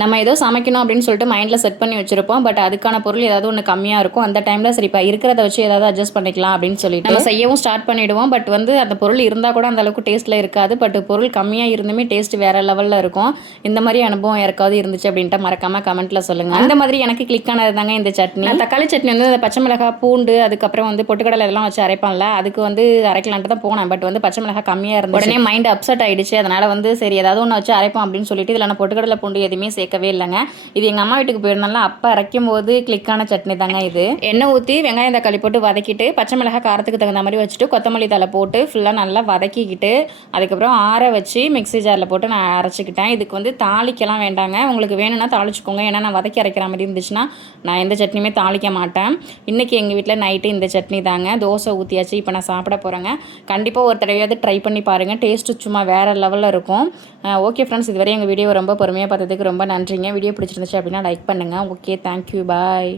நம்ம ஏதோ சமைக்கணும் அப்படின்னு சொல்லிட்டு மைண்டில் செட் பண்ணி வச்சிருப்போம். பட் அதுக்கான பொருள் ஏதாவது ஒன்று கம்மியாக இருக்கும். அந்த டைமில் சரி இப்போ இருக்கிறத வச்சு ஏதாவது அட்ஜஸ்ட் பண்ணிக்கலாம் அப்படின்னு சொல்லிட்டு நம்ம செய்யவும் ஸ்டார்ட் பண்ணிவிடுவோம். பட் வந்து அந்த பொருள் இருந்தால் கூட அந்த அளவுக்கு டேஸ்ட்டில் இருக்காது. பட் பொருள் கம்மியாக இருந்துமே டேஸ்ட் வேறு லெவலில் இருக்கும். இந்த மாதிரி அனுபவம் யாருக்காவது இருந்துச்சு அப்படின்ட்டு மறக்காமல் கமெண்ட்டில் சொல்லுங்கள். அந்த மாதிரி எனக்கு கிளிக் ஆனது தாங்க இந்த சட்னி. தக்காளி சட்னி வந்து பச்சை மிளகாய், பூண்டு, அதுக்கப்புறம் வந்து பொட்டுக்கடலை இதெல்லாம் வச்சு அரைப்பான்ல, அதுக்கு வந்து அரைக்கலான்ட்டு தான் போனேன். பட் வந்து பச்சை மிளகாய் கம்மியாக இருந்துச்சு. உடனே மைண்ட் அப்செட் ஆயிடுச்சு. அதனால் வந்து சரி ஏதாவது ஒன்று வச்சு அரைப்போம் அப்படின்னு சொல்லிட்டு இதில் நான் பொட்டுக்கடலை, பூண்டு எதுவுமே சேர்க்கவே இல்லைங்க. இது எங்கள் அம்மா வீட்டுக்கு போயிருந்தாலும் அப்போ அரைக்கும் போது கிளிக்கான சட்னி தாங்க இது. எண்ணெய் ஊற்றி வெங்காயம் தக்காளி போட்டு வதக்கிட்டு பச்சை மிளகாய் காரத்துக்கு தகுந்த மாதிரி வச்சுட்டு கொத்தமல்லி தலை போட்டு ஃபுல்லாக நல்லா வதக்கிக்கிட்டு அதுக்கப்புறம் ஆற வச்சு மிக்ஸி ஜாரில் போட்டு நான் அரைச்சிக்கிட்டேன். இதுக்கு வந்து தாளிக்கலாம் வேண்டாங்க. உங்களுக்கு வேணும்னா தாளிச்சுக்கோங்க. ஏன்னா நான் வதக்கி அரைக்கிற மாதிரி இருந்துச்சுன்னா நான் எந்த சட்னியுமே தாளிக்க மாட்டேன். இன்றைக்கி எங்கள் வீட்டில் நைட்டு இந்த சட்னி தாங்க. தோசை ஊற்றியாச்சு. இப்போ நான் சாப்பிட போகிறேங்க. கண்டிப்பாக ஒரு தடவையாவது ட்ரை பண்ணி பாருங்கள். டேஸ்ட்டு சும்மா வேறு லெவலில் இருக்கும். ஓகே ஃப்ரெண்ட்ஸ், இதுவரை எங்கள் வீடியோ ரொம்ப பொறுமையாக பார்த்ததுக்கு ரொம்ப நன்றிங்க. வீடியோ பிடிச்சிருந்துச்சு அப்படின்னா லைக் பண்ணுங்கள். ஓகே, தேங்க்யூ, பாய்.